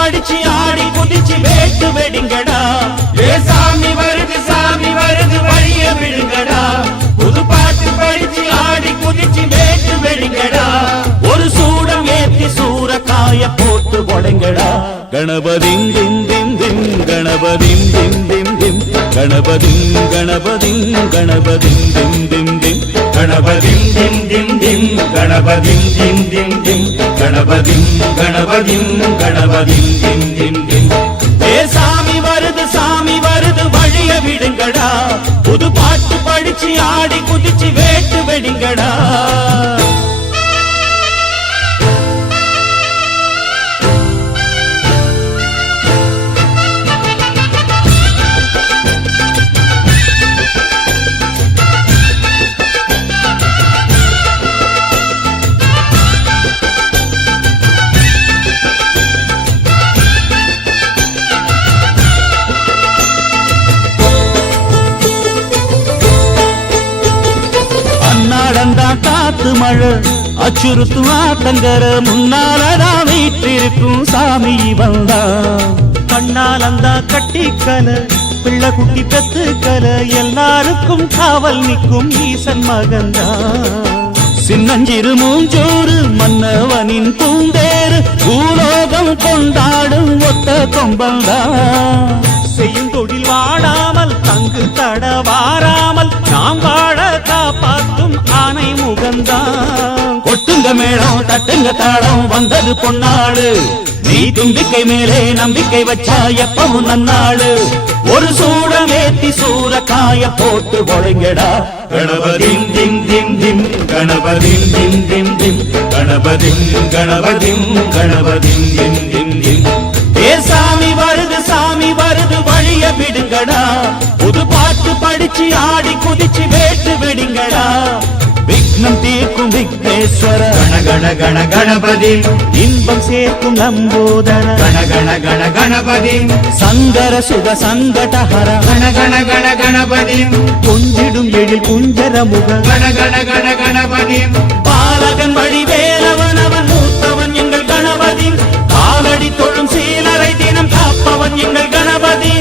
படிச்சு ஆடி குதிச்சு வேட்டு வெடிங்கடா. ஏ சாமி வருது வழிய விடுங்கடா. புது பாட்டு படிச்சு ஆடி குதிச்சு வேட்டு வெடிங்கடா. ஒரு சூடம் ஏத்தி சூரக்காய போட்டு உடைங்கடா. கணபதிம் திம் திம் திம் கணபதிம் திம் திம் திம் கணபதிம் கணபதிம் கணபதிம் திம் திம் திம் கணபதிம் திம் திம் திம் கணபதிம் திம் திம் திம் கணபதிம் கணபதிம் கணபதிம் திம் திம் திம். ஏ சாமி வருது வழிய விடுங்கடா. புது பாட்டு படிச்சு ஆடி குதிச்சு வேட்டு வெடிங்கடா. காத்து மழை அச்சுறுத்தும் ஆத்தங்கர முன்னாலதான் வீட்டிருக்கும் சாமி வந்தா. கண்ணாலந்தா கட்டிக்கல பிள்ளை குட்டி பெத்துக்கல எல்லாருக்கும் காவல் நிற்கும் ஈசன் மகந்தா. சின்னஞ்சிறு மூஞ்சோறு மன்னவனின் பூந்தேறு பூலோகம் கொண்டாடும் ஒத்த கொம்பந்தா. செய்யும் தொழில் வாடாமல் தங்கு தட வாராமல் நாம் வாழ காப்பாற்றும் ஆனை முகந்தான். கொட்டுங்க மேளம் தட்டுங்க தாளம் வந்தது பொன்னாடு. நீ தும்பிக்கை மேலே நம்பிக்கை வச்சா எப்பவும் நன்னாடு. ஒரு சூடம் ஏத்தி சூரக்காய போட்டு ஒழுங்கடா. கணபதிம் திம் திம் திம் கணபதிம் திம் திம் திம் கணபதிம் கணபதிம் கணபதிம் திம் திம் திம். ஏ சாமி வருது வழிய விடுங்கடா. புது பாட்டு படிச்சு ஆடி குதிச்சு வேட்டு விடுங்கடா. விக்னம் தீர்க்கும் விக்னேஸ்வர கண கண கண கணபதி. இன்பம் சேர்க்கும் லம்போதர கண கண கண கணபதி. சங்கர சுக சங்கடஹர கண கண கண கணபதி. கொஞ்சிடும் எழில் குஞ்சர முக கண கண கண கணபதி. பாலகன் வழி வேலவன் அவன் மூத்தவன் எங்கள் கணபதி. காலடி தொழும் சீலரை தினம் காப்பவன் எங்கள் கணபதி.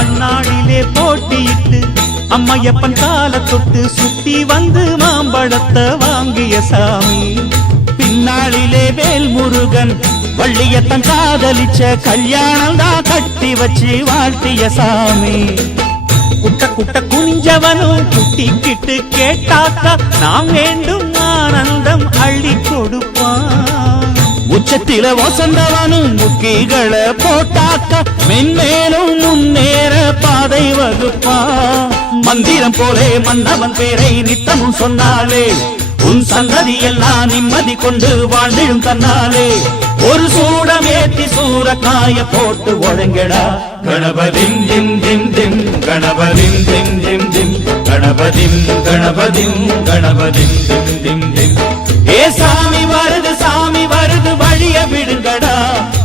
அண்ணாடிலே போட்டியிட்டு அம்மையப்பன் கால தொட்டு சுத்தி வந்து மாம்பழத்தை வாங்கிய சாமி. பின்னாளிலே வேல் முருகன் வள்ளியத்தன் காதலிச்ச கல்யாணம் தான் கட்டி வச்சு வாழ்த்திய சாமி. குட்ட குட்ட குனிஞ்சவனும் குட்டிக்கிட்டு கேட்டாக்கா நாம் வேண்டும் ஆனந்தம் அள்ளி கொடுப்பான். உச்சத்தில வசந்தவனும் முக்கிகளை போட்டாக்கா மென்மேலும் முன்னேற பாதை வகுப்பான். மந்திரம் போலே மன்னவன் பேரை நித்தமும் சொன்னாலே உன் சந்ததி எல்லாம் நிம்மதி கொண்டு வாழ்ந்திடும் தன்னாலே. ஒரு சூடம் ஏத்தி சூரக்காய போட்டு ஒழுங்கடா. கணபதிம் திம் திம் திம் கணபதிம் திம் திம் திம் கணபதிம் கணபதிம் கணபதிம் திம் திம் திம். ஏ சாமி வருது வழிய விடுங்கடா.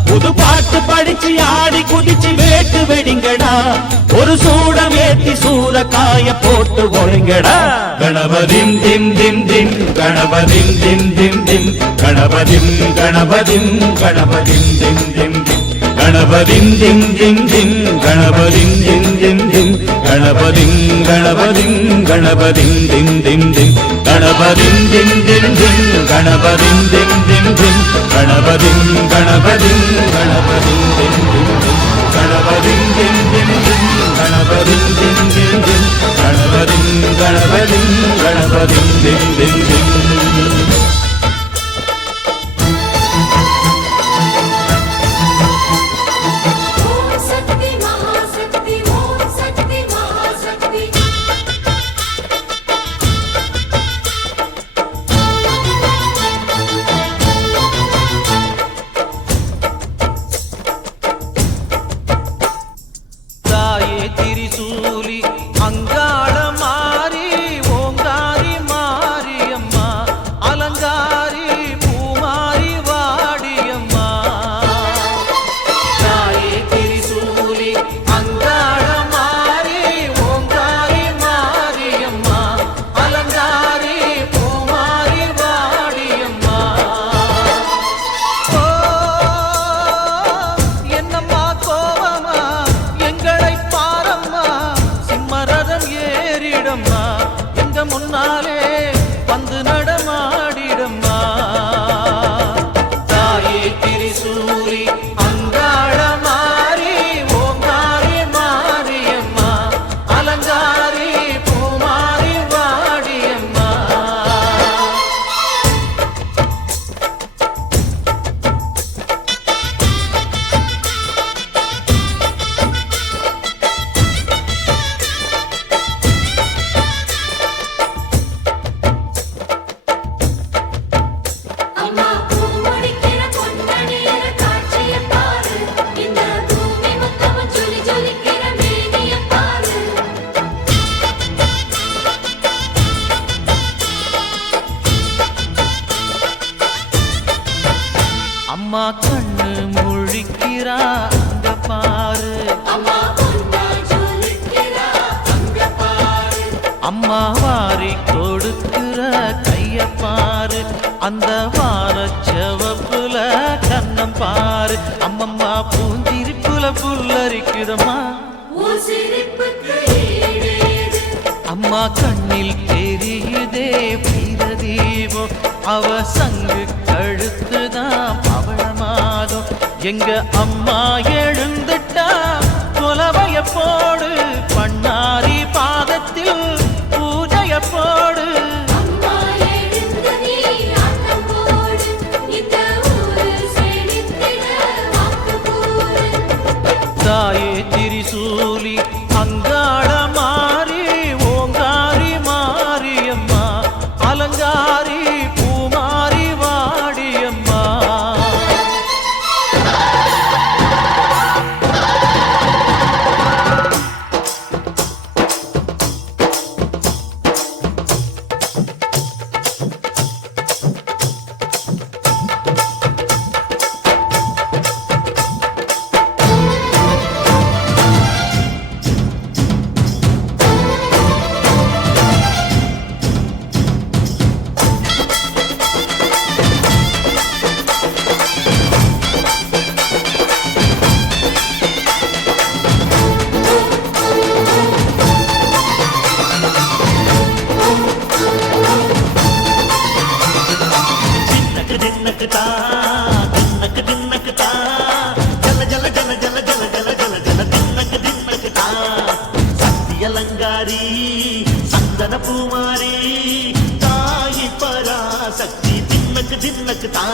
புது பாட்டு படிச்சு ஆடி குதிச்சு வேட்டு வெடிங்கடா. ஒரு சூடம் ஏத்தி சூரக்காய போட்டு ஒழுங்கடா. கணபதிம் திம் திம் திம் கணபதிம் திம் திம் திம் கணபதிம் கணபதிம் கணபதிம் திம் திம் திம் கணபதிம் திம் திம் திம் கணபதிம் திம் திம் திம் கணபதிம் கணபதிம் கணபதிம் திம் திம் திம் கணபதிம் திம் திம் திம் கணபதிம் திம் திம் திம் கணபதிம் கணபதிம் கணபதிம் திம் திம் திம் கணபதிம் திம் திம் திம் கணபதிம் திம் திம் திம் கணபதிம் கணபதிம் கணபதிம் திம் திம் திம். திரிசூலி அங்காள மாறி ஓங்காரி மாரியம்மா முன்னாலே வந்து நடமாடிடம்மா தாயே திரிசூலி அங்காள மாறி ஓங்காரி மாரியம்மா அலங்காரி பூமாரி வாடியம்மா அம்மா பூமுடிக்கிற பொன்னணியில காட்சிய பாரு இந்த பூமி மொத்தமும் ஜொலி ஜொலிக்கிற மேனிய பாரு அம்மா கண்ணு முழிக்கிறா அங்க பாரு அம்மா பொன்னா ஜொலிக்கிறா அங்க பாரு அம்மா வாரி கொடுக்கிற கைய பாரு அந்த வானச்சவப்புல கண்ணம் பாரு அம்மம்மா பூந்திரிப்புல புல்லரிக்குதம்மா உன் சிரிப்புக்கு ஈடேது அம்மா கண்ணில் தெரியுதே வீரதீபம் அவ சங்கு கழுத்துதான் பவளமாகும் எங்க அம்மா எழுந்துட்டா கொலவைய போடு பண்ணாரி பாதத்தில் பூஜைய போடு அம்மா எழுந்து நீ ஆட்டம் போடு இந்த ஊரு செழித்திட வாக்கு கூறு தாயே திரிசூலி அங்காள மாறி ஓங்காரி மாரியம்மா அலங்காரி பூமாரி வாடியம்மா தின்னக்கு தின்னக்கு தா தின்னக்கு தின்னக்கு தா ஜல ஜல ஜல ஜல ஜல ஜல ஜல ஜல தின்னக்கு தின்னக்கு தா சக்தி அலங்காரி சந்தன பூமாரி தாயி பராசக்தி தின்னக்கு தின்னக்கு தா